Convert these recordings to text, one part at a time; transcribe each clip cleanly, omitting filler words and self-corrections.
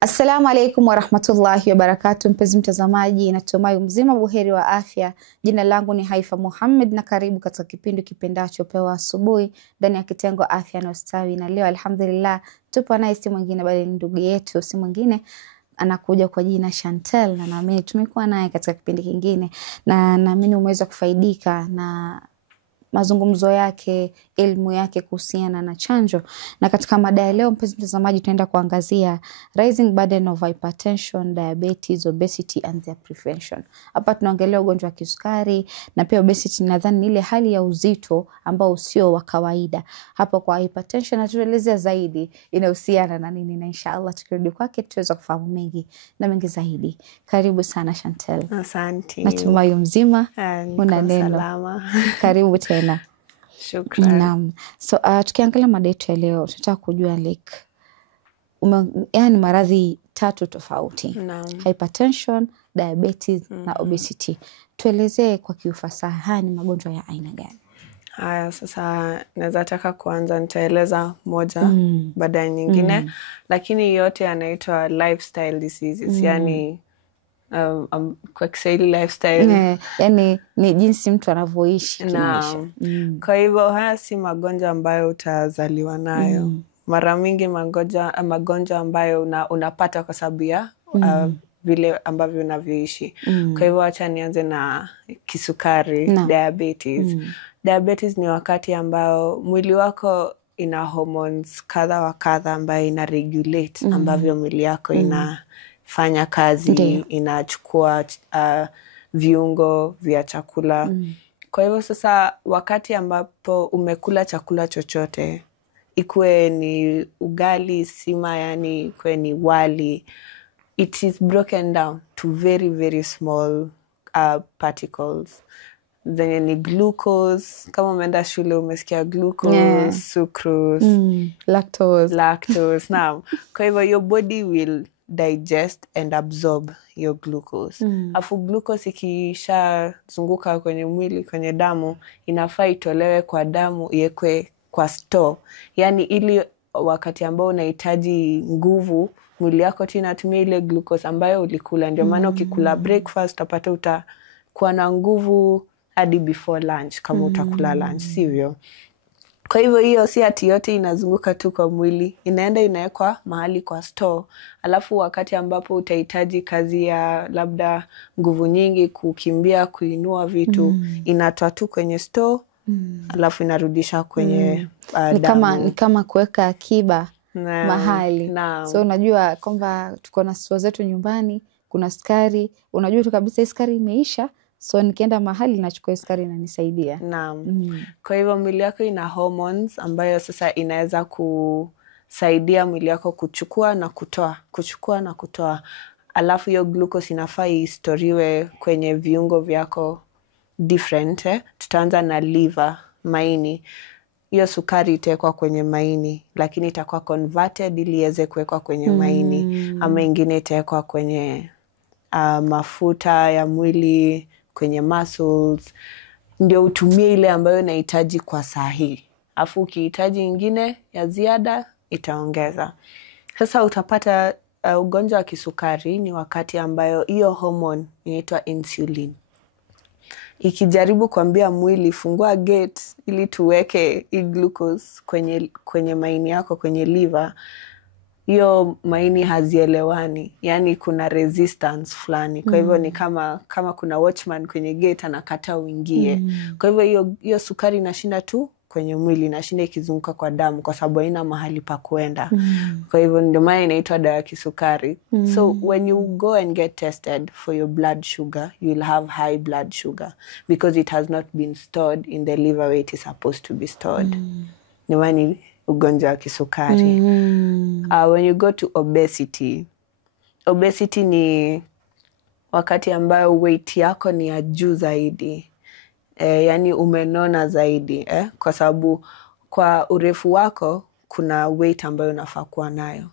Assalamu alaikum warahmatullahi wabarakatuh, mpenzi mtazamaji, natumai mzima buheri wa afya. Jina langu ni Haifa Muhammad na karibu katika kipindi kipendacho Pewa Asubuhi ndani ya kitengo afya na ustawi. Na leo alhamdulillah tupo naye si mwingine bali ndugu yetu, si mwingine anakuja kwa jina Chantel, na naamini tumekuwa naye katika kipindi kingine na naamini umeweza kufaidika na mazungumzo yake, elimu yake kuhusiana na chanjo. Na katika mada ya leo mpenzi mtazamaji, tunaenda kuangazia rising burden of hypertension, diabetes, obesity and their prevention. Hapa tunaongelea ugonjwa wa kisukari na pia obesity, nadhani ni ile hali ya uzito ambao sio wa kawaida. Hapa kwa hypertension natuelezea zaidi inahusiana na nini, na inshallah tukirudi kwake tuweza kufahamu mengi na mengi zaidi. Karibu sana Chantel. Asante. Natumai mzima. Una neno. Salama. Karibu tena. Shukrani. Naam. So tukiangalia mada yetu ya leo tunataka kujua yani maradhi tatu tofauti. Naam. Hypertension, diabetes na obesity. Tuelezee kwa kiufasaha ni magonjwa ya aina gani? Haya, sasa naweza taka kuanza, nitaeleza moja baada ya nyingine, lakini yote yanaitwa lifestyle diseases, yani kwa Kiswahili lifestyle. Yani ni jinsi mtu anavyoishi kimaisha. Kwa hivyo haya si magonjwa ambayo utazaliwa nayo. Mara mingi magonjwa ambayo unapata kwa sababu ya vile ambavyo unavyoishi. Kwa hivyo acha nianze na kisukari, diabetes. Diabetes ni wakati ambao mwili wako ina hormones kadha wa kadha ambayo ina regulate ambavyo mwili yako inafanya kazi, inachukua viungo vya chakula. Kwa hivyo sasa wakati ambapo umekula chakula chochote, ikuwe ni ugali, sima, yani ikuwe ni wali, it is broken down to very very small particles. Zenye ni glucose, kama umeenda shule umesikia glucose, sucrose, lactose. Naam. Kwa hivyo your body will digest and absorb your glucose. Afu glucose ikisha zunguka kwenye mwili, kwenye damu, inafaa itolewe kwa damu iwekwe kwa store. Yani ili wakati ambao unahitaji nguvu, mwili yako tena inatumia ile glucose ambayo ulikula. Ndio maana ukikula breakfast utapata utakuwa na nguvu hadi before lunch kama utakula lunch, sivyo? Kwa hivyo hiyo si ati yote inazunguka tu kwa mwili, inaenda inawekwa mahali kwa store. Alafu wakati ambapo utahitaji kazi ya labda nguvu nyingi, kukimbia, kuinua vitu, inatoa tu kwenye store, alafu inarudisha kwenye ni kama kuweka akiba mahali. So unajua kwamba tuko na store zetu nyumbani, kuna sukari, unajua tu kabisa hii sukari imeisha, so nikienda mahali nachukua sukari inanisaidia. Naam. Kwa hivyo mwili yako ina hormones ambayo sasa inaweza kusaidia mwili yako kuchukua na kutoa, kuchukua na kutoa. Alafu hiyo glucose inafaa istoriwe kwenye viungo vyako different. Tutaanza na liver, maini. Hiyo sukari itaekwa kwenye maini, lakini itakuwa converted ili iweze kuwekwa kwenye maini. Ama ingine itaekwa kwenye mafuta ya mwili, kwenye muscles, ndio utumie ile ambayo unahitaji kwa sahihi. Afu ukihitaji ingine ya ziada itaongeza. Sasa utapata ugonjwa wa kisukari ni wakati ambayo hiyo hormone inaitwa insulin ikijaribu kuambia mwili fungua gate ili tuweke glucose kwenye maini yako, kwenye liver, hiyo maini hazielewani, yani kuna resistance fulani. Kwa hivyo ni kama kuna watchman kwenye gate anakataa uingie. Kwa hivyo hiyo sukari inashinda tu kwenye mwili, inashinda ikizunguka kwa damu kwa sababu haina mahali pa kuenda. Kwa hivyo ndio maana inaitwa dawa ya kisukari. So when you go and get tested for your blood sugar, you'll have high blood sugar because it has not been stored in the liver where it is supposed to be stored. Ni wani ugonjwa wa kisukari. When you go to obesity ni wakati ambayo weight yako ni ya juu zaidi. Yani umenona zaidi. Kwa sababu kwa urefu wako kuna weight ambayo unafaa kuwa nayo.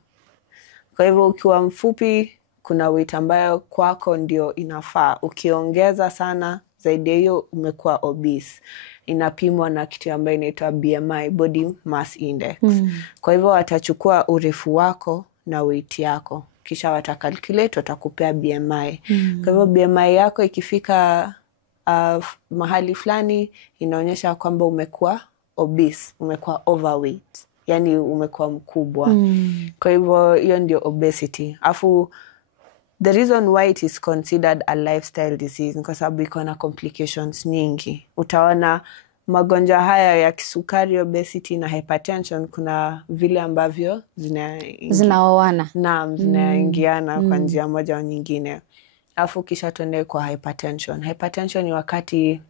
Kwa hivyo ukiwa mfupi kuna weight ambayo kwako ndio inafaa. Ukiongeza sana zaidi ya hiyo umekuwa obese. Inapimwa na kitu ambayo inaitwa BMI, Body Mass Index. Kwa hivyo watachukua urefu wako na weight yako. kisha watakalculate, watakupea BMI. Kwa hivyo BMI yako ikifika mahali fulani inaonyesha kwamba umekuwa obese, umekuwa overweight, yani umekuwa mkubwa. Kwa hivyo hiyo ndio obesity. Afu the reason why it is considered a lifestyle disease kwa sababu iko na complications nyingi. Utaona magonjwa haya ya kisukari, obesity na hypertension kuna vile ambavyo zinaoana. Naam, zinaingiana kwa njia moja au nyingine. Afu kisha tuende kwa hypertension. Hypertension ni wakati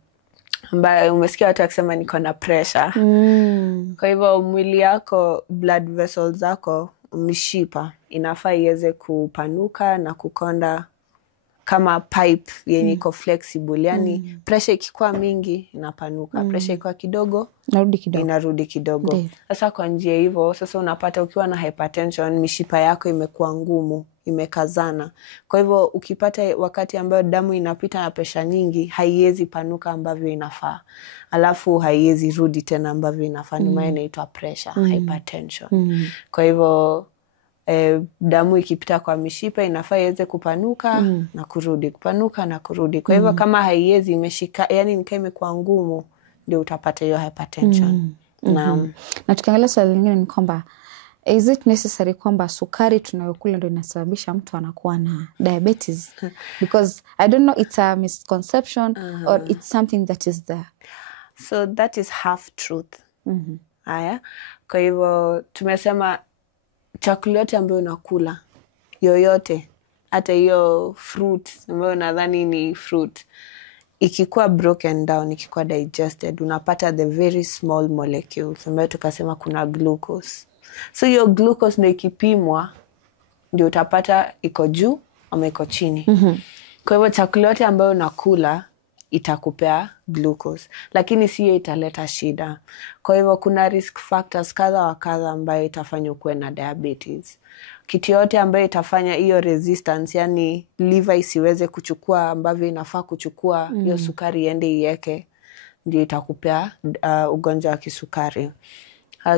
ambayo umesikia watu wakisema niko na pressure. Kwa hivyo mwili yako, blood vessels zako, mishipa inafaa iweze kupanuka na kukonda kama pipe yenye iko flexible. Yani pressure ikikuwa mingi inapanuka, pressure ikikuwa kidogo inarudi kidogo. Sasa kwa njia hivyo, sasa unapata ukiwa na hypertension mishipa yako imekuwa ngumu, imekazana. Kwa hivyo ukipata wakati ambayo damu inapita na pressure nyingi, haiwezi panuka ambavyo inafaa. Alafu haiwezi rudi tena ambavyo inafaa. Ndio maana inaitwa pressure hypertension. Kwa hivyo damu ikipita kwa mishipa inafaa iweze kupanuka na kurudi, kupanuka na kurudi. Kwa hivyo kama haiwezi, imeshika, yani nikaa imekuwa ngumu, ndio utapata hiyo hypertension. Na tukiangalia swali lingine ni kwamba is it necessary kwamba sukari tunayokula ndio inasababisha mtu anakuwa na diabetes? Because I don't know, it's a misconception or it's something that is there. So that is half truth. Haya. Kwa hivyo tumesema chakula yote ambayo unakula, yoyote, hata hiyo fruit ambayo nadhani ni fruit, ikikuwa broken down, ikikuwa digested, unapata the very small molecules ambayo tukasema kuna glucose. So hiyo glucose ndio ikipimwa ndio utapata iko juu ama iko chini. Kwa hivyo chakula yote ambayo unakula itakupea glucose, lakini siyo italeta shida. Kwa hivyo kuna risk factors kadha wa kadha ambayo itafanya ukuwe na diabetes. Kitu yote ambayo itafanya hiyo resistance, yani liver isiweze kuchukua ambavyo inafaa kuchukua hiyo sukari iende iweke, ndio itakupea ugonjwa wa kisukari.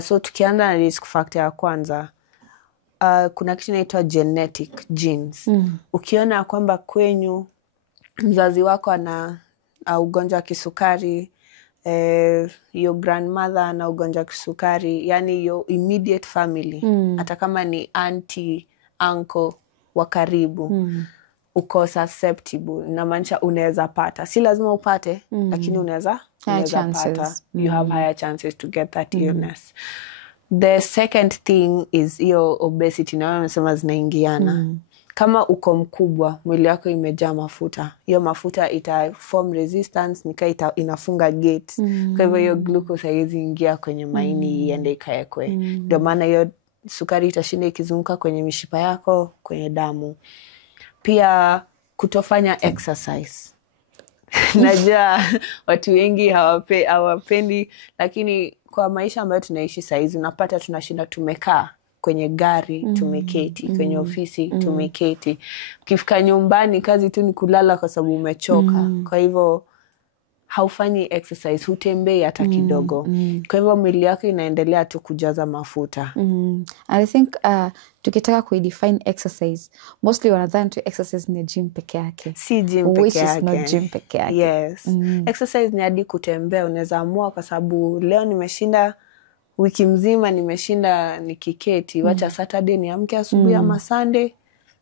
So tukianza na risk factor ya kwanza, kuna kitu inaitwa genetic genes. Ukiona kwamba kwenyu mzazi wako ana ugonjwa wa kisukari, your grandmother ana ugonjwa wa kisukari, yani your immediate family, hata kama ni auntie, uncle wa karibu, uko susceptible, inamaanisha unaweza pata. Si lazima upate, lakini unaweza pata. You have higher chances to get that illness. The second thing is hiyo obesity, na wamesema zinaingiana. Kama uko mkubwa, mwili wako imejaa mafuta, hiyo mafuta ita form resistance, inafunga gate. Kwa hivyo hiyo glucose haiwezi ingia kwenye maini iende ikaekwe. Ndio maana hiyo sukari itashinda ikizunguka kwenye mishipa yako, kwenye damu. Pia kutofanya exercise. Najua watu wengi hawapendi, lakini kwa maisha ambayo tunaishi saizi, unapata tunashinda tumekaa kwenye gari, tumeketi, kwenye ofisi, tumeketi. Ukifika nyumbani kazi tu ni kulala kwa sababu umechoka. Kwa hivyo haufanyi exercise, hutembei hata kidogo. Kwa hivyo mwili yako inaendelea tu kujaza mafuta. I think tukitaka kuidefine exercise, mostly wanadhani tu exercise ni gym peke yake. Si gym peke yake. Which is not gym peke yake. Yes. Exercise ni hadi kutembea. Unaweza amua kwa sababu leo nimeshinda wiki mzima, nimeshinda nikiketi, wacha Saturday niamke asubuhi ama Sunday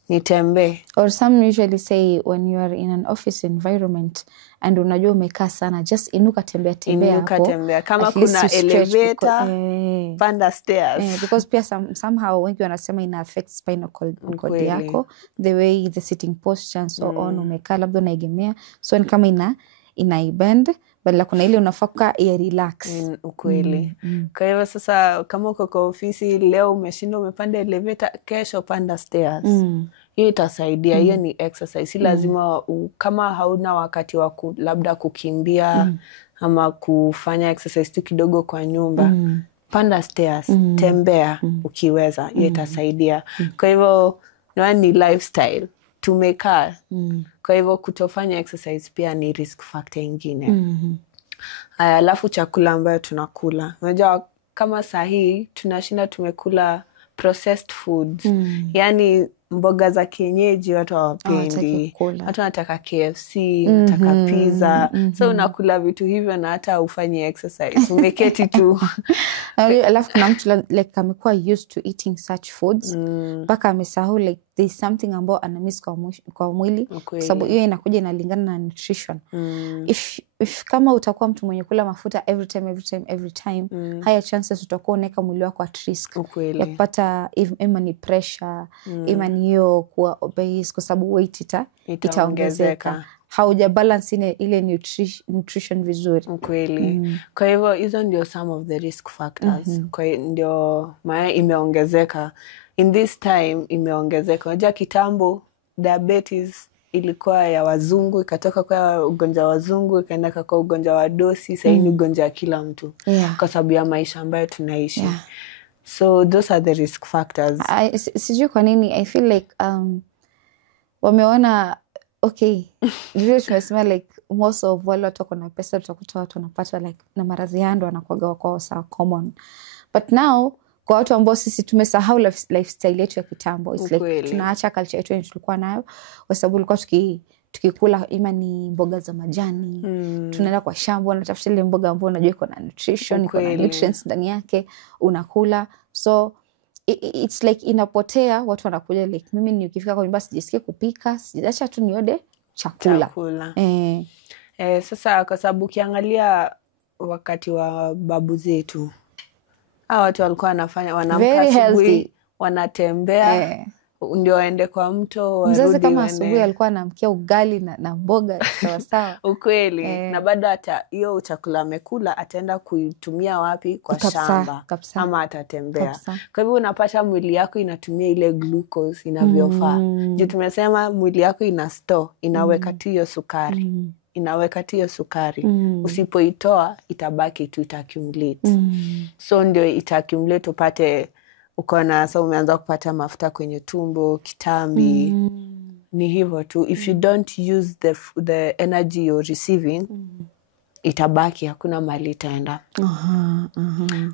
nitembee. Or some usually say when you are in an office environment and unajua umekaa sana, just inuka tembea hapo. Kama kuna elevator, panda stairs. Because pia somehow wengi wanasema ina affect spinal cord yako, the way the sitting posture and so on, umekaa labda unaegemea, so ni kama inaibend, badala kuna ile unafaka ya relax. Ukweli. Kwa hivyo sasa kama uko kwa ofisi leo umeshinda umepanda elevator, kesho panda stairs. Hiyo itasaidia. Hiyo ni exercise. Si lazima kama hauna wakati wa labda kukimbia ama kufanya exercise tu kidogo kwa nyumba, panda stairs, tembea ukiweza. Hiyo itasaidia. Kwa hivyo ni lifestyle. Tumekaa. Kwa hivyo kutofanya exercise pia ni risk factor ingine. Alafu chakula ambayo tunakula. Unajua kama sahi tunashinda tumekula processed foods. Yani mboga za kienyeji watu hawapendi. Watu wanataka KFC, wanataka pizza. So unakula vitu hivyo na hata ufanyi exercise. Umeketi tu. Alafu kuna mtu like amekuwa used to eating such foods. Mpaka amesahau like there's something ambao anamiss kwa mwili. Sababu hiyo inakuja inalingana na nutrition. If kama utakuwa mtu mwenye kula mafuta every time, higher chances utakuwa unaweka mwili wako at risk. Ya kupata ima ni pressure, ima ni hiyo kuwa obese kwa sababu weight itaongezeka. Hauja balance ile nutrition vizuri. Ukweli. Kwa hivyo hizo ndio some of the risk factors. Kwa ndio maana imeongezeka. In this time imeongezeka. Unajua kitambo diabetes ilikuwa ya wazungu, ikatoka kwa ugonjwa wa wazungu, ikaenda kwa ugonjwa wa dosi, sasa ni ugonjwa wa kila mtu. Kwa sababu ya maisha ambayo tunaishi. So those are the risk factors. Sijui kwa nini I feel like wameona okay, vile tumesema like most of wale watu wako na pesa utakuta watu wanapata like na maradhi yando wanakuwa kwa sawa common. But now kwa watu ambao sisi tumesahau lifestyle yetu ya kitambo, it's like tunaacha culture yetu yenye tulikuwa nayo kwa sababu tulikuwa tukikula ima ni mboga za majani. Tunaenda kwa shamba unatafuta ile mboga ambayo unajua iko na nutrition, iko na nutrients ndani yake, unakula. So it's like inapotea, watu wanakuja like mimi nikifika kwa nyumba sijisikie kupika, acha tu niode chakula. Sasa kwa sababu ukiangalia wakati wa babu zetu, watu walikuwa wanamka asubuhi, wanatembea, ndio waende kwa mto, warudi. Mzazi kama asubuhi alikuwa anamkia ugali na mboga sawa. Ukweli. Na baada hata hiyo chakula amekula ataenda kuitumia wapi? Kwa shamba. Ama atatembea. Kwa hivyo unapata mwili yako inatumia ile glucose inavyofaa. Juu tumesema mwili yako ina store, inaweka tu hiyo sukari. Inaweka tu hiyo sukari. Usipoitoa itabaki tu ita-accumulate. So ndio ita-accumulate upate ukona so umeanza kupata mafuta kwenye tumbo, kitambi. Ni hivyo tu. If you don't use the energy you're receiving, itabaki, hakuna mali itaenda.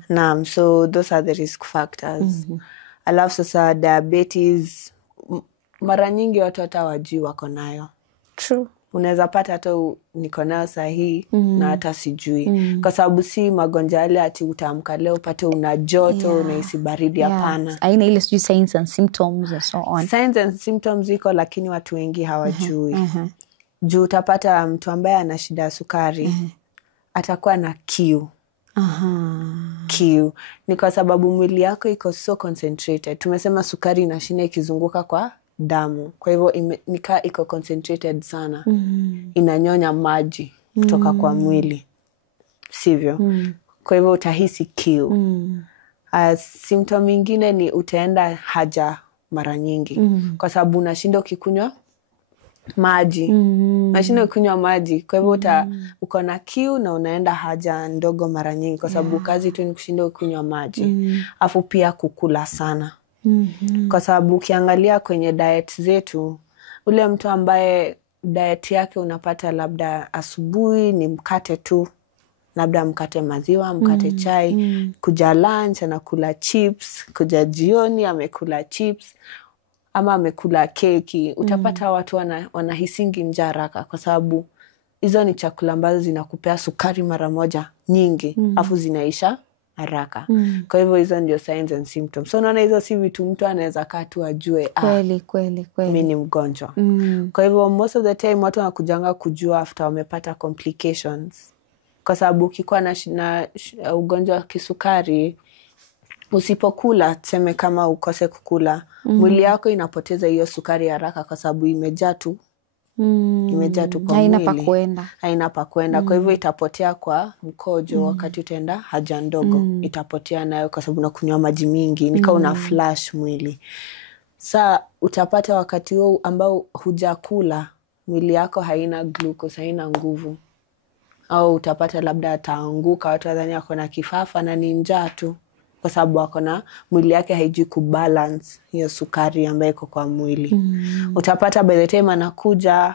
Naam, so those are the risk factors. Alafu sasa diabetes, mara nyingi watu hata wajui wako nayo. True. Unaweza pata hata niko nayo sahihi na hata sijui. Kwa sababu si magonjwa yale ati utaamka leo upate una joto, unahisi baridi, hapana. Aina ile sijui signs and symptoms and so on. Signs and symptoms iko lakini watu wengi hawajui. Juu utapata mtu ambaye ana shida ya sukari atakuwa na kiu. Kiu ni kwa sababu mwili yako iko so concentrated. Tumesema sukari inashinda ikizunguka kwa damu. Kwa hivyo nika iko concentrated sana. Inanyonya maji kutoka kwa mwili. Sivyo? Kwa hivyo utahisi kiu. Symptom nyingine ni utaenda haja mara nyingi. Kwa sababu unashinda ukikunywa maji. Unashinda ukikunywa maji. Kwa hivyo uko na kiu na unaenda haja ndogo mara nyingi. Kwa sababu kazi tu ni kushinda ukikunywa maji. Afu pia kukula sana. Kwa sababu ukiangalia kwenye diet zetu, ule mtu ambaye diet yake unapata labda asubuhi ni mkate tu, labda mkate maziwa, mkate chai, kuja lunch anakula chips, kuja jioni amekula chips, ama amekula keki, utapata watu wanahisingi njaa haraka kwa sababu hizo ni chakula ambazo zinakupea sukari mara moja nyingi, afu zinaisha haraka. Kwa hivyo hizo ndio signs and symptoms. So unaona hizo si vitu mtu anaweza kaa tu ajue kweli mimi ni mgonjwa. Kwa hivyo most of the time watu wanakujanga kujua after wamepata complications. Kwa sababu ukikuwa na ugonjwa wa kisukari, usipokula, tuseme kama ukose kukula, mwili yako inapoteza hiyo sukari haraka kwa sababu imejaa tu kwa haina mwili. Haina pa kwenda. Kwa hivyo itapotea kwa mkojo wakati utaenda haja ndogo. Itapotea nayo kwa sababu unakunywa maji mingi. Nika una flash mwili. Sa utapata wakati huo ambao hujakula, mwili yako haina glucose, haina nguvu. Au utapata labda ataanguka, watu wadhani ako na kifafa na ni njaa tu. Kwa sababu akona mwili yake haijui kubalance hiyo sukari ambayo iko kwa mwili. Utapata by the time anakuja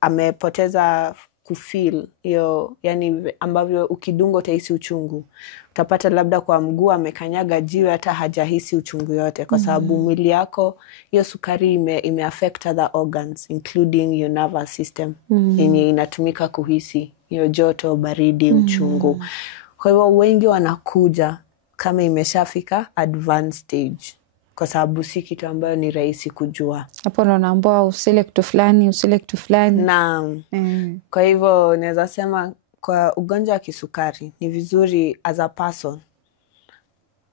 amepoteza kufeel hiyo, yani ambavyo ukidunga utahisi uchungu. Utapata labda kwa mguu amekanyaga jiwe hata hajahisi uchungu yote, kwa sababu mwili yako hiyo sukari ime affect other organs including your nervous system yenye inatumika kuhisi hiyo joto, baridi, uchungu. Kwa hivyo wengi wanakuja kama imeshafika advanced stage, kwa sababu si kitu ambayo ni rahisi kujua. Hapo ndo naambiwa usile kitu fulani, usile kitu fulani. Naam. Kwa hivyo naweza sema kwa ugonjwa wa kisukari ni vizuri as a person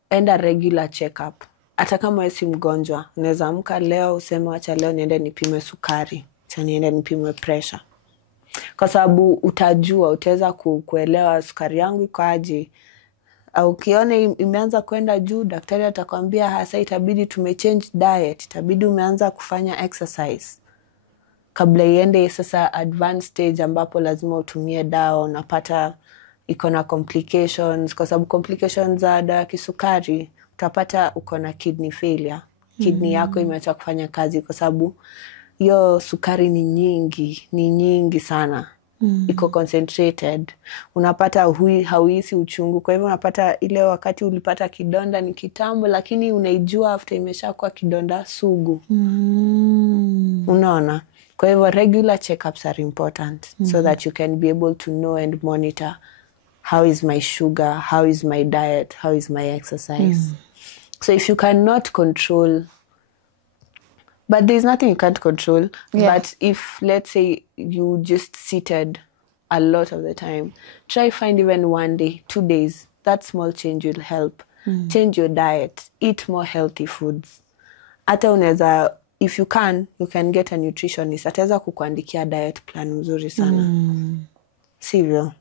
enda regular check up. Hata kama wewe si mgonjwa, unaweza amka leo useme acha leo niende nipime sukari, acha niende nipime pressure. Kwa sababu utajua, utaweza kuelewa sukari yangu iko aje. Au ukiona imeanza kwenda juu, daktari atakwambia hasa itabidi tumechange diet, itabidi umeanza kufanya exercise. Kabla iende sasa advanced stage ambapo lazima utumie dawa, unapata iko na complications, kwa sababu complications za dawa kisukari utapata uko na kidney failure. Kidney yako imeacha kufanya kazi kwa sababu hiyo sukari ni nyingi sana. Iko concentrated. Unapata hauhisi uchungu. Kwa hivyo unapata ile wakati ulipata kidonda ni kitambo, lakini unaijua after imeshakuwa kidonda sugu. Unaona? Kwa hivyo regular checkups are important so that you can be able to know and monitor how is my sugar, how is my diet, how is my exercise. So if you cannot control, but there's nothing you can't control. Yeah. But if, let's say, you just seated a lot of the time, try find even 1 day, 2 days. That small change will help. Change your diet. Eat more healthy foods. Hata unaweza, if you can get a nutritionist. Ataweza kukuandikia diet plan mzuri sana. Sivyo?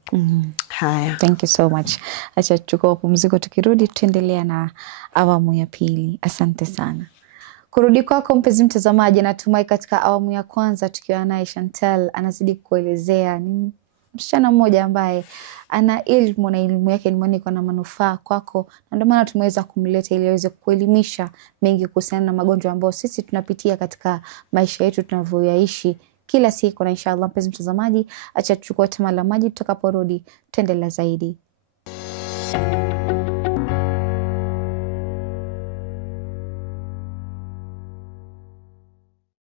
Haya. Thank you so much. Acha tuchukue pumziko, tukirudi tuendelea na awamu ya pili. Asante sana. Kurudi kwako mpenzi mtazamaji, natumai katika awamu ya kwanza tukiwa naye Chantel anazidi kuelezea ni msichana mmoja ambaye ana elimu na elimu yake nimeona iko na manufaa kwako, na ndio maana tumeweza kumleta ili aweze kuelimisha mengi kuhusiana na magonjwa ambayo sisi tunapitia katika maisha yetu tunavyoyaishi kila siku. Na inshallah mpenzi mtazamaji, acha tuchukue tama la maji, tutakaporudi tuendelea zaidi.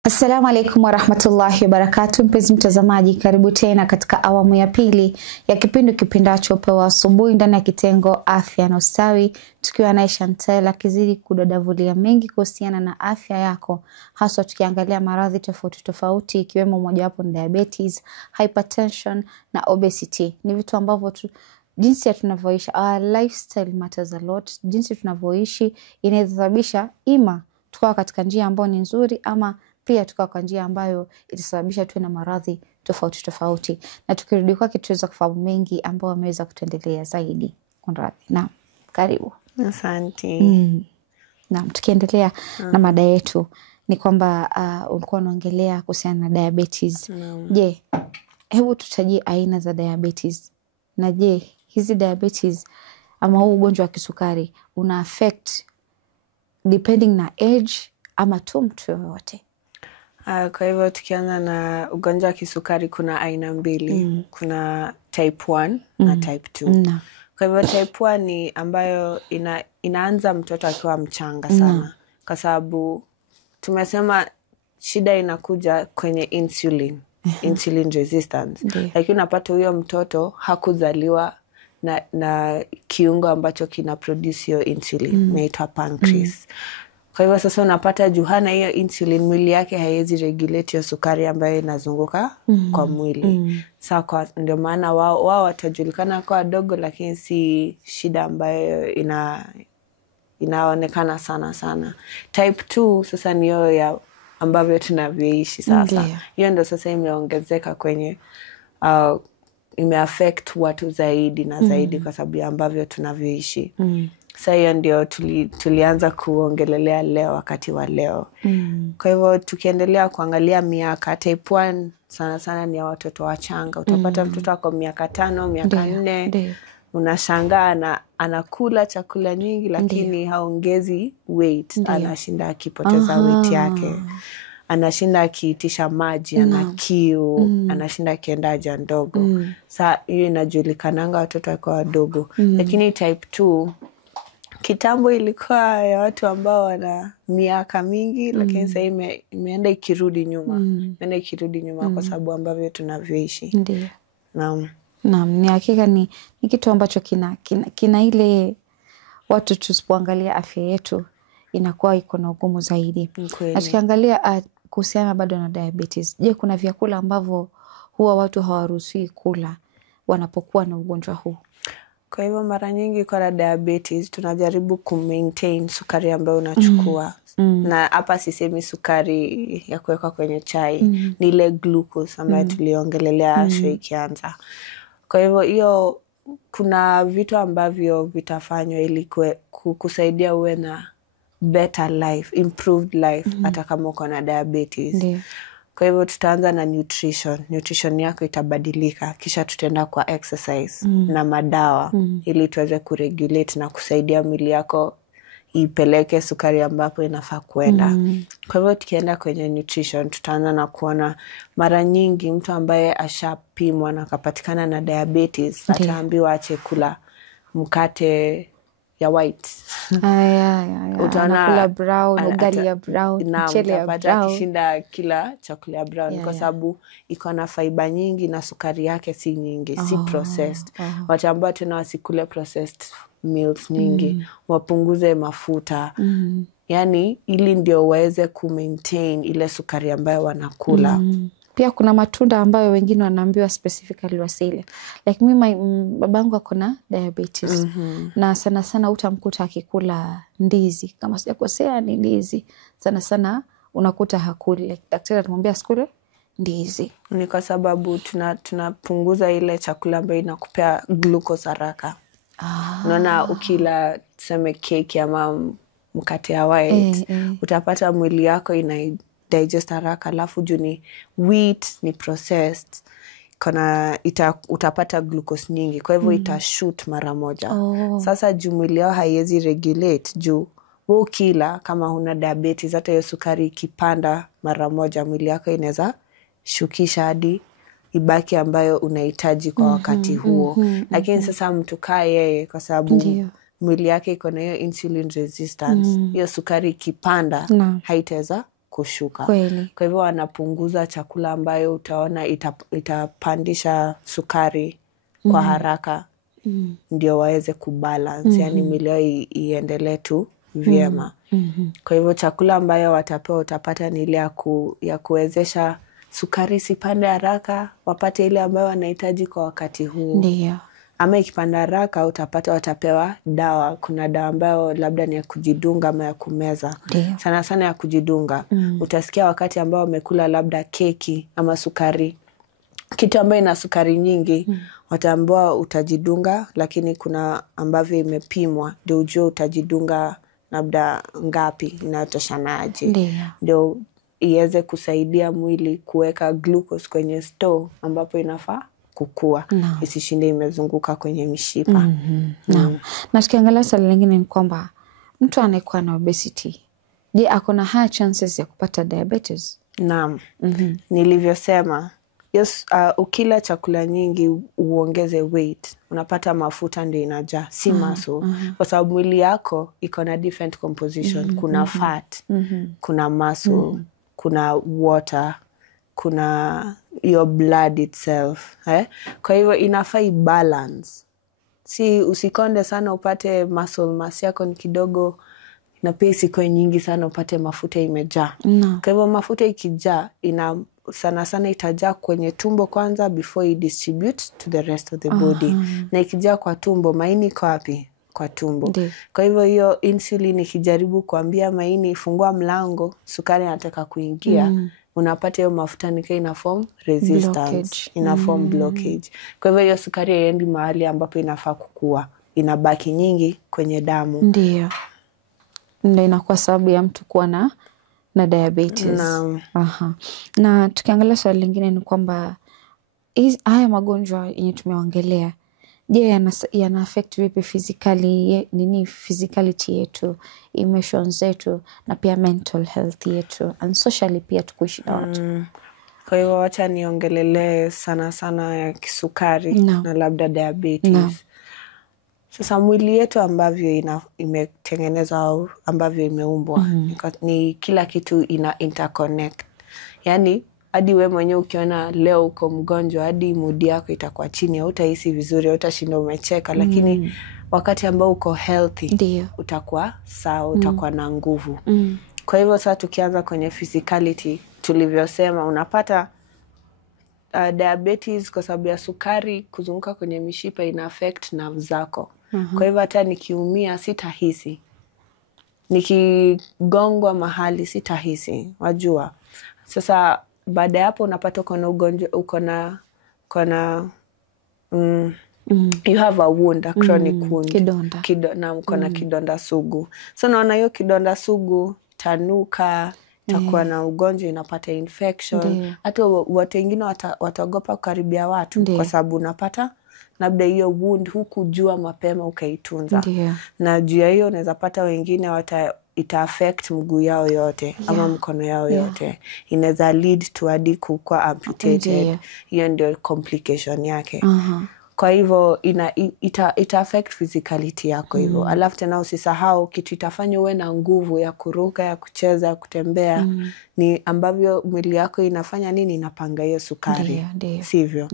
Assalamu alaikum warahmatullahi wabarakatuh. Mpenzi mtazamaji, karibu tena katika awamu ya pili ya kipindi kipendacho Pewa Asubuhi ndani ya kitengo Afya na Ustawi, tukiwa na Chantel akizidi kudadavulia mengi kuhusiana na afya yako, hasa tukiangalia maradhi tofauti tofauti ikiwemo mojawapo ni diabetes, hypertension na obesity. Ni vitu ambavyo jinsi ya tunavyoishi, our lifestyle matters a lot. Jinsi tunavyoishi inaweza sababisha ima tukawa katika njia ambayo ni nzuri, ama pia tukawa kwa njia ambayo itasababisha tuwe na maradhi tofauti tofauti. Na tukirudi kwake tuweza kufahamu mengi ambao ameweza kutendelea zaidi. Konrad, naam, karibu. Asante. Naam, tukiendelea na mada yetu ni kwamba ulikuwa unaongelea kuhusiana na diabetes. Je, hebu tutajie aina za diabetes. Na je, hizi diabetes ama huu ugonjwa wa kisukari una affect depending na age ama tu mtu yoyote? Kwa hivyo tukianza na ugonjwa wa kisukari kuna aina mbili. Kuna type 1 na type 2. Kwa hivyo type 1 ni ambayo inaanza mtoto akiwa mchanga sana. Kwa sababu tumesema shida inakuja kwenye insulin. Insulin resistance. Lakini unapata huyo mtoto hakuzaliwa na kiungo ambacho kina produce hiyo insulin, inaitwa pancreas. Kwa hivyo sasa unapata juhana hiyo insulin, mwili yake haiwezi regulate hiyo sukari ambayo inazunguka kwa mwili. Sasa ndio maana wao watajulikana kwa wadogo, lakini si shida ambayo inaonekana sana. Type 2 sasa ni hiyo ya ambavyo tunavyoishi sasa. Hiyo ndio sasa imeongezeka kwenye imeaffect watu zaidi na zaidi kwa sababu ya ambavyo tunavyoishi. Sasa hiyo ndio tulianza kuongelelea leo wakati wa leo. Kwa hivyo tukiendelea kuangalia miaka, type 1 sana ni ya watoto wachanga. Utapata mtoto wako miaka 5, miaka 4, unashangaa na anakula chakula nyingi lakini haongezi weight, anashinda akipoteza weight yake. anashinda akiitisha maji, ana kiu, anashinda akienda haja ndogo. Saa hiyo inajulikananga watoto wakiwa wadogo. Lakini type 2 kitambo ilikuwa ya watu ambao wana miaka mingi, lakini sasa imeenda ikirudi nyuma. Imeenda ikirudi nyuma kwa sababu ambavyo tunavyoishi. Ndiyo. Naam, ni hakika ni kitu ambacho kina ile watu tusipoangalia afya yetu inakuwa iko na ugumu zaidi. Na tukiangalia kuhusiana bado na diabetes, je, kuna vyakula ambavyo huwa watu hawaruhusiwi kula wanapokuwa na ugonjwa huu? Kwa hivyo mara nyingi kwa diabetes tunajaribu kumaintain sukari ambayo unachukua. Na hapa sisemi sukari ya kuweka kwenye chai, ni ile glucose ambayo tuliongelelea show ikianza. Kwa hivyo hiyo kuna vitu ambavyo vitafanywa ili kusaidia uwe na better life, improved life hata kama uko na diabetes. Ndiyo. Kwa hivyo tutaanza na nutrition yako itabadilika, kisha tutaenda kwa exercise na madawa ili tuweze kuregulate na kusaidia mwili yako ipeleke sukari ambapo inafaa kuenda. Kwa hivyo tukienda kwenye nutrition, tutaanza na kuona mara nyingi mtu ambaye ashapimwa na akapatikana na diabetes ataambiwa aache kula mkate ya white. Utaona kula brown, ugali ya brown, mchele ya brown. Akishinda kila chakula ya brown kwa sababu iko na fiber nyingi na sukari yake si nyingi, si processed. Watu ambao tena wasikule processed meals nyingi, wapunguze mafuta. Yani ili ndio waweze kumaintain ile sukari ambayo wanakula. Pia kuna matunda ambayo wengine wanaambiwa specifically wasile. Like mimi babangu akona diabetes. Na sana sana utamkuta akikula ndizi. Kama sijakosea ni ndizi. Sana sana unakuta hakuli. Like daktari anamwambia asikule ndizi. Ni kwa sababu tunapunguza ile chakula ambayo inakupea glucose haraka. Unaona ukila tuseme keki ama mkate ya white, utapata mwili yako digest haraka, alafu juu ni wheat, ni processed, utapata glucose nyingi, kwa hivyo itashoot mara moja. Sasa juu mwili yao haiwezi regulate, juu wewe ukila kama huna diabetes, hata hiyo sukari ikipanda mara moja mwili yako inaweza shukisha hadi ibaki ambayo unahitaji kwa wakati huo. Lakini sasa mtu kaa yeye, kwa sababu mwili yake iko na hiyo insulin resistance, hiyo sukari ikipanda haitaweza kushuka. Kwa hivyo wanapunguza chakula ambayo utaona itapandisha sukari kwa haraka, ndio waweze kubalance, yani mwili wao iendelee tu vyema. Kwa hivyo chakula ambayo watapewa utapata ni ile ya kuwezesha sukari sipande haraka, wapate ile ambayo wanahitaji kwa wakati huo. Ndiyo. Ama ikipanda haraka utapata watapewa dawa. Kuna dawa ambayo labda ni ya kujidunga ama ya kumeza. Sana sana ya kujidunga. Utasikia wakati ambao wamekula labda keki ama sukari, kitu ambayo ina sukari nyingi, wataambiwa utajidunga, lakini kuna ambavyo imepimwa ndio ujue utajidunga labda ngapi, inatoshanaje. Ndio iweze kusaidia mwili kuweka glucose kwenye store ambapo inafaa kukua. Isishinde imezunguka kwenye mishipa. Na tukiangalia swali lingine ni kwamba mtu anayekuwa na obesity, je, ako na high chances ya kupata diabetes? Naam. Nilivyosema, ukila chakula nyingi uongeze weight, unapata mafuta ndio inajaa, si muscle. Kwa sababu mwili yako iko na different composition. Kuna fat, kuna muscle, kuna water, kuna your blood itself. Kwa hivyo inafaa balance. Si usikonde sana upate muscle mass yako ni kidogo, na pia isikuwe nyingi sana upate mafuta imejaa. Kwa hivyo mafuta ikijaa sana sana itajaa kwenye tumbo kwanza before it distribute to the rest of the body. Na ikijaa kwa tumbo, maini iko wapi? Kwa tumbo. Kwa hivyo hiyo insulin ikijaribu kuambia maini fungua mlango, sukari inataka kuingia, unapata hiyo mafuta nika ina form resistance, ina form blockage. Kwa hivyo hiyo sukari haiendi mahali ambapo inafaa kukua, inabaki nyingi kwenye damu. Ndio inakuwa sababu ya mtu kuwa na diabetes. Na tukiangalia swali lingine ni kwamba haya magonjwa yenye tumeongelea, Je, yana affect vipi physicality yetu, emotions zetu, na pia mental health yetu, and socially pia tukuishi na watu? Kwa hivyo wacha niongelelee sana ya kisukari na labda diabetes. Sasa mwili yetu ambavyo imetengenezwa au ambavyo imeumbwa, ni kila kitu ina interconnect. Yani hadi wewe mwenyewe ukiona leo uko mgonjwa, hadi mood yako itakuwa chini, hutahisi vizuri, hutashinda umecheka, lakini wakati ambao uko healthy utakuwa sawa, utakuwa na nguvu. Kwa hivyo sasa tukianza kwenye physicality, tulivyosema unapata diabetes kwa sababu ya sukari kuzunguka kwenye mishipa ina affect nerves zako. Kwa hivyo hata nikiumia sitahisi, nikigongwa mahali sitahisi, wajua. Sasa baada ya hapo unapata uko na ugonjwa, uko na you have a wound, a chronic wound, kidonda, uko na kidonda sugu. So naona hiyo kidonda sugu tanuka, takuwa na ugonjwa, inapata infection. Hata watu wengine wataogopa kukaribia watu kwa sababu unapata labda hiyo wound hukujua mapema ukaitunza. Na juu ya hiyo unaweza pata wengine ita affect mguu yao yote ama mkono yao yote. Inaweza lead to hadi kuwa amputated. Hiyo ndio complication yake. Kwa hivyo ita affect physicality yako hivyo. Alafu tena usisahau kitu itafanya uwe na nguvu ya kuruka, ya kucheza, ya kutembea, ni ambavyo mwili yako inafanya nini, inapanga hiyo sukari. Sivyo?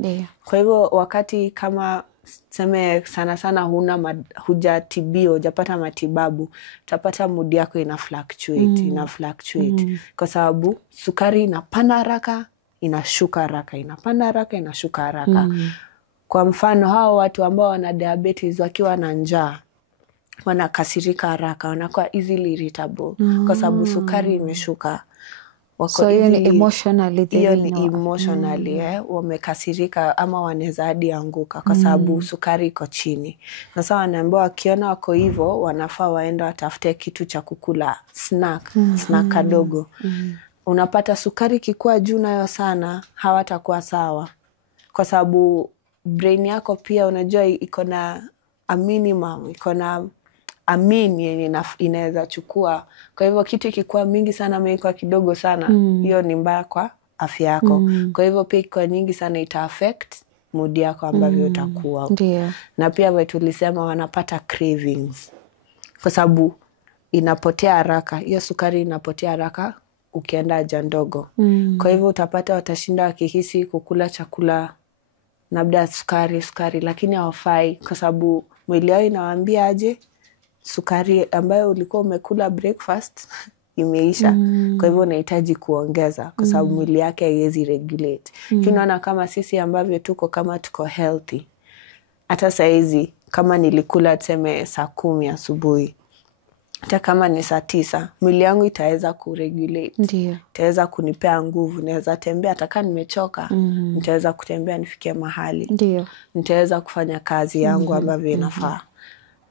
Kwa hivyo wakati kama seme sana hujatibiwa, hujapata matibabu, utapata mood yako ina fluctuate. Kwa sababu sukari inapanda haraka, inashuka haraka, inapanda haraka, inashuka haraka. Kwa mfano hao watu ambao wana diabetes wakiwa na njaa wanakasirika haraka, wanakuwa easily irritable kwa sababu sukari imeshuka. So hiyo ni emotionally, wamekasirika ama wanaweza hadi anguka kwa sababu sukari iko chini. Na sasa wanaambiwa wakiona wako hivyo wanafaa waende watafute kitu cha kukula, snack kadogo. Unapata sukari kikuwa juu nayo sana, hawatakuwa sawa. Kwa sababu brain yako pia unajua iko na a minimum, iko na yenye inaweza chukua. Kwa hivyo kitu ikikuwa mingi sana ama iko kidogo sana, hiyo ni mbaya kwa afya yako. Kwa hivyo pia iko nyingi sana ita affect mood yako ambavyo utakuwa. Na pia wetu tulisema wanapata cravings. Kwa sababu inapotea haraka, hiyo sukari inapotea haraka ukienda haja ndogo. Kwa hivyo utapata watashinda wakihisi kukula chakula labda sukari, lakini hawafai kwa sababu mwili wao inawaambia aje, sukari ambayo ulikuwa umekula breakfast imeisha. Kwa hivyo unahitaji kuongeza kwa sababu mwili yake haiwezi regulate. Tunaona kama sisi ambavyo tuko healthy. Hata saizi kama nilikula tuseme saa 10 asubuhi, hata kama ni saa 9, mwili yangu itaweza kuregulate. Itaweza kunipea nguvu, naweza tembea hata kama nimechoka, nitaweza kutembea nifikie mahali. Nitaweza kufanya kazi yangu ambavyo inafaa.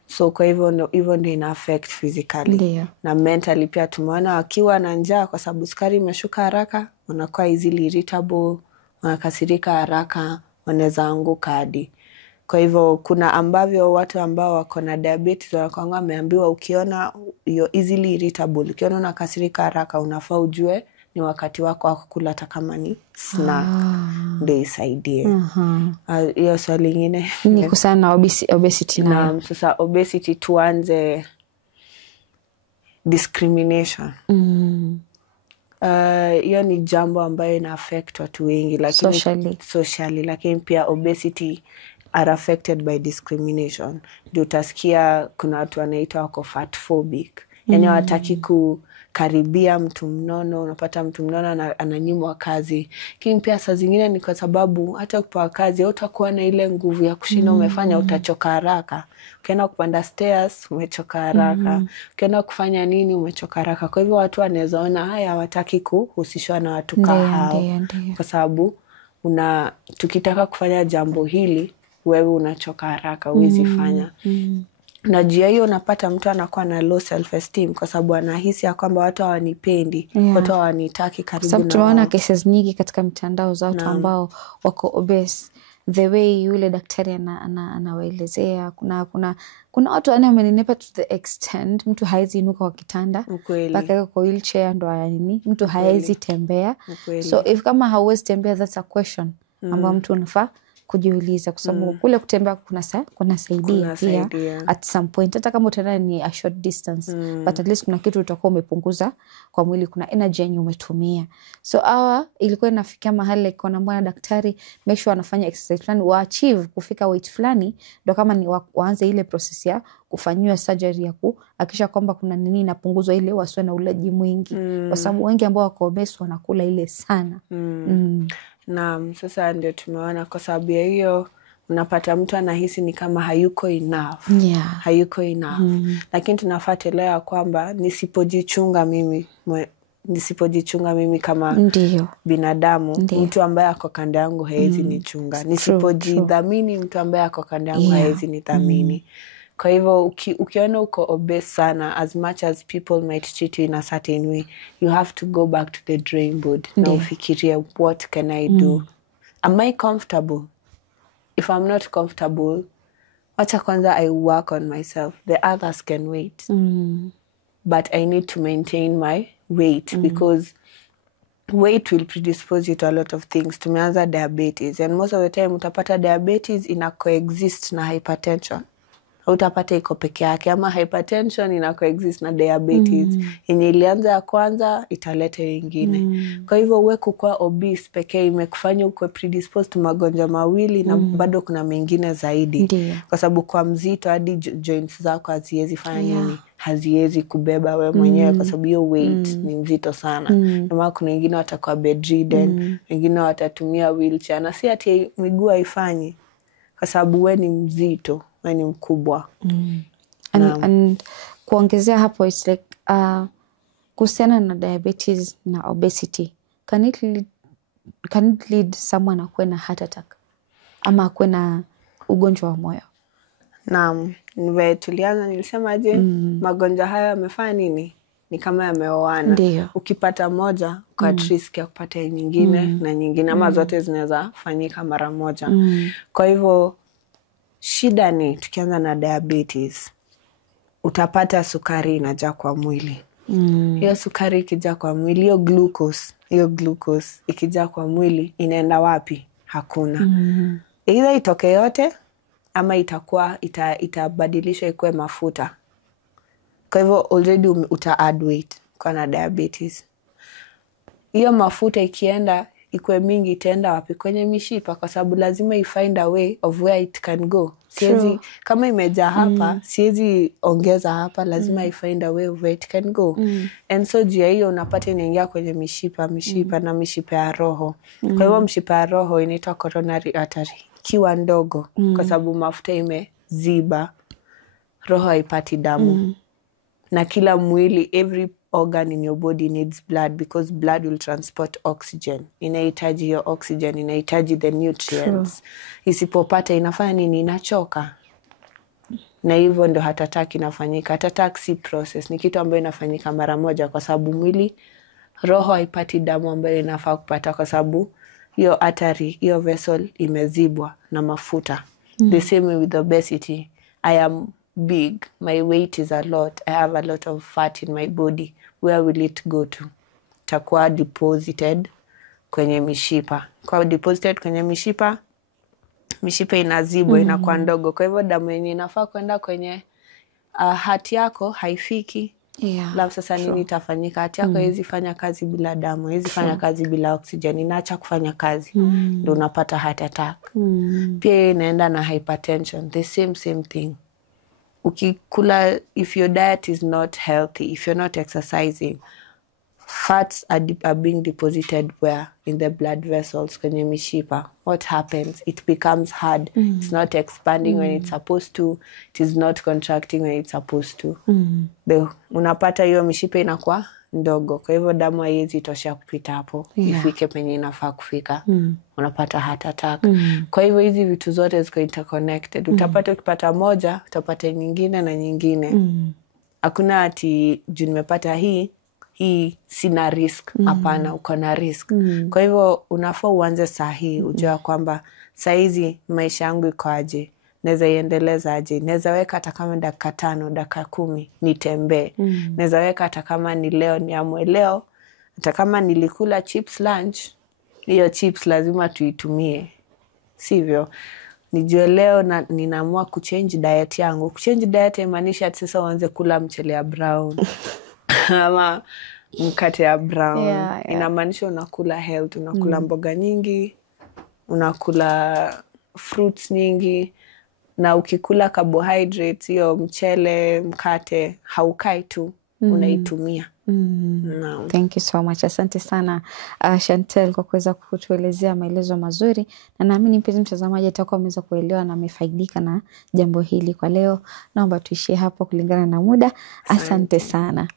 So kwa hivyo ndio ina affect physically. Na mentally pia tumeona wakiwa na njaa kwa sababu sukari imeshuka haraka, wanakuwa easily irritable, wanakasirika haraka, wanaweza anguka hadi. Kwa hivyo kuna ambavyo watu ambao wako na diabetes wanakuwa wameambiwa ukiona you're easily irritable, ukiona unakasirika haraka, unafaa ujue ni wakati wako wa kukula hata kama ni snack. Ndio isaidie. Hiyo swali lingine ni kuhusiana na obesity. Na sasa obesity tuanze discrimination. Hiyo ni jambo ambayo ina affect watu wengi, lakini socially, lakini pia obesity are affected by discrimination. Ndio utasikia kuna watu wanaitwa wako fat phobic. Yani hawataki kukaribia mtu mnono, unapata mtu mnono ananyimwa kazi. Lakini pia saa zingine ni kwa sababu hata kupewa kazi utakuwa na ile nguvu ya kushinda umefanya, utachoka haraka. Ukienda kupanda stairs umechoka haraka. Ukienda kufanya nini umechoka haraka. Kwa hivyo watu wanaweza ona haya hawataki kuhusishwa na watu kama hao. Kwa sababu tukitaka kufanya jambo hili wewe unachoka haraka, huwezi fanya. Na juu ya hiyo unapata mtu anakuwa na low self esteem kwa sababu anahisi ya kwamba watu hawanipendi, watu hawanitaki karibu na wao. Sababu tunaona cases nyingi katika mitandao za watu ambao wako obese the way yule daktari anawaelezea. Kuna watu wamenenepa to the extent mtu haezi inuka kwa kitanda mpaka kwa wheelchair ndo mtu haezi tembea. So if kama hauwezi tembea, that's a question ambayo mtu unafaa kujiuliza, kwa sababu kule kutembea kunasaidia pia at some point, hata kama utaenda ni a short distance, but at least kuna kitu utakuwa umepunguza kwa mwili, kuna energy yenye umetumia. So ilikuwa inafikia mahali like wanaambia daktari make sure anafanya exercise fulani wa achieve kufika weight fulani, ndo kama ni waanze ile process ya kufanyiwa surgery ya kuhakikisha kwamba kuna nini inapunguzwa ile wasiwe na ulaji mwingi, kwa sababu wengi ambao wako obese wanakula ile sana. Naam, sasa ndio tumeona kwa sababu ya hiyo unapata mtu anahisi ni kama hayuko enough. Hayuko enough. Lakini tunafuatilia kwamba nisipojichunga mimi kama binadamu, mtu ambaye ako kando yangu haezi nichunga. Nisipojidhamini, mtu ambaye ako kando yangu haezi nidhamini. Kwa hivyo ukiona uko obese sana, as much as people might treat you in a certain way, you have to go back to the drawing board na ufikirie, what can I do? Am I comfortable? If I'm not comfortable, wacha kwanza I work on myself. The others can wait. But I need to maintain my weight because weight will predispose you to a lot of things. Tumeanza diabetes, and most of the time utapata diabetes ina coexist na hypertension. Utapata iko peke yake, ama hypertension ina coexist na diabetes. Yenye ilianza ya kwanza italeta nyingine. Kwa hivyo uwe kukua obese pekee imekufanya uko predisposed to magonjwa mawili na bado kuna mengine zaidi. Kwa sababu kwa mzito hadi joints zako haziwezi fanya nini? Haziwezi kubeba wewe mwenyewe kwa sababu hiyo weight ni mzito sana. Kama kuna wengine watakuwa bedridden, wengine watatumia wheelchair, na si ati miguu haifanyi, kwa sababu wewe ni mzito, wewe ni mkubwa. And kuongezea hapo, it's like kuhusiana na diabetes na obesity, can it lead someone akuwe na heart attack ama akuwe na ugonjwa wa moyo? Naam, tulianza nilisemaje, magonjwa haya yamefanya nini? Ni kama yameoana. Ukipata moja kwa risk ya kupata nyingine na nyingine, ama zote zinaweza fanyika mara moja. Kwa hivyo shida ni tukianza na diabetes, utapata sukari inajaa kwa mwili. Hiyo sukari ikijaa kwa mwili, hiyo glucose ikijaa kwa mwili inaenda wapi? Hakuna. Either itoke yote ama itabadilishwa ikuwe mafuta. Kwa hivyo already uta add weight kwa na diabetes. Hiyo mafuta ikienda ikuwe mingi, itaenda wapi? Kwenye mishipa, kwa sababu lazima find a way of where it can go. Siwezi kama imejaa hapa, siwezi ongeza hapa, lazima find a way of where it can go. And so juu ya hiyo unapata inaingia kwenye mishipa na mishipa ya roho. Kwa hivyo mshipa ya roho inaitwa coronary artery. Kiwa ndogo kwa sababu mafuta imeziba, roho haipati damu. Na kila mwili, every organ in your body needs blood, because blood will transport oxygen. Inahitaji hiyo oxygen, inahitaji the nutrients. Isipopata inafanya nini? Inachoka. Na hivyo ndo heart attack inafanyika. Heart attack si process, ni kitu ambayo inafanyika mara moja, kwa sababu mwili, roho haipati damu ambayo inafaa kupata, kwa sababu hiyo artery, hiyo vessel imezibwa na mafuta. The same way with obesity. I am big, my weight is a lot, I have a lot of fat in my body. Where will it go to? Itakuwa deposited kwenye mishipa. Kwa deposited kwenye mishipa inazibwa, inakuwa ndogo. Kwa hivyo damu yenye inafaa kwenda kwenye heart yako haifiki. Alafu sasa nini itafanyika? Heart yako haiwezi fanya kazi bila damu, haiwezi fanya kazi bila oxygen, inaacha kufanya kazi. Ndio unapata heart attack. Pia inaenda na hypertension, the same thing. Ukikula, if your diet is not healthy, if you're not exercising, fats are being deposited where? In the blood vessels, kwenye mishipa. What happens? It becomes hard. It's not expanding when it's supposed to. It is not contracting when it's supposed to. Unapata hiyo mishipa inakuwa ndogo. Kwa hivyo damu haiwezi tosha kupita hapo. Ifike penye inafaa kufika. Unapata heart attack. Kwa hivyo hizi vitu zote ziko interconnected. Utapata ukipata moja, utapata nyingine na nyingine. Hakuna ati juu nimepata hii sina risk. Hapana, uko na risk. Kwa hivyo unafaa uanze sahihi, ujua kwamba saizi maisha yangu iko aje, naweza iendeleza aje, naweza weka hata kama dakika 5, dakika 10 nitembee. Naweza weka hata kama ni leo niamue leo, hata kama nilikula chips lunch, hiyo chips lazima tuitumie, sivyo? Nijue leo ninaamua kuchange diet yangu. Kuchange diet haimaanishi ati sasa uanze kula mchele ya brown ama mkate ya brown. Inamaanisha unakula health, unakula mboga nyingi, unakula fruits nyingi, na ukikula carbohydrates, hiyo mchele, mkate, haukai tu, unaitumia. No. Thank you so much. Asante sana Chantel kwa kuweza kutuelezea maelezo mazuri, na naamini mpenzi mtazamaji atakuwa ameweza kuelewa na amefaidika na jambo hili kwa leo. Naomba tuishie hapo kulingana na muda. Asante sana.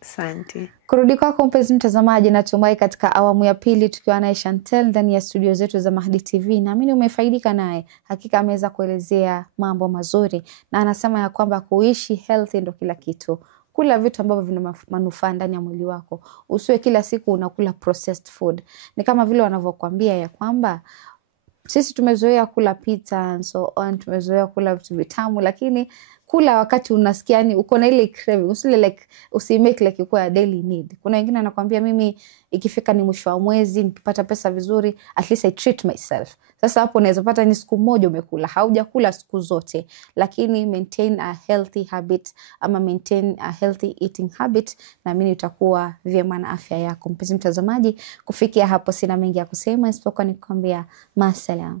Asante. Kurudi kwako mpenzi mtazamaji, natumai katika awamu ya pili tukiwa naye Chantel ndani ya studio zetu za Mahdi TV, naamini umefaidika naye. Hakika ameweza kuelezea mambo mazuri, na anasema ya kwamba kuishi healthy ndo kila kitu. Kula vitu ambavyo vina manufaa ndani ya mwili wako. Usiwe kila siku unakula processed food. Ni kama vile wanavyokuambia ya kwamba sisi tumezoea kula pizza and so on, tumezoea kula vitu vitamu, lakini kula wakati unasikia yani uko na ile craving, usile usimake like uko a daily need. Kuna wengine anakuambia mimi ikifika ni mwisho wa mwezi nikipata pesa vizuri, at least I treat myself. Sasa hapo unaweza pata ni siku moja umekula, haujakula siku zote, lakini maintain a healthy habit ama maintain a healthy eating habit, na mimi utakuwa vyema na afya yako. Mpenzi mtazamaji, kufikia hapo sina mengi ya kusema isipokuwa nikwambia maasalam.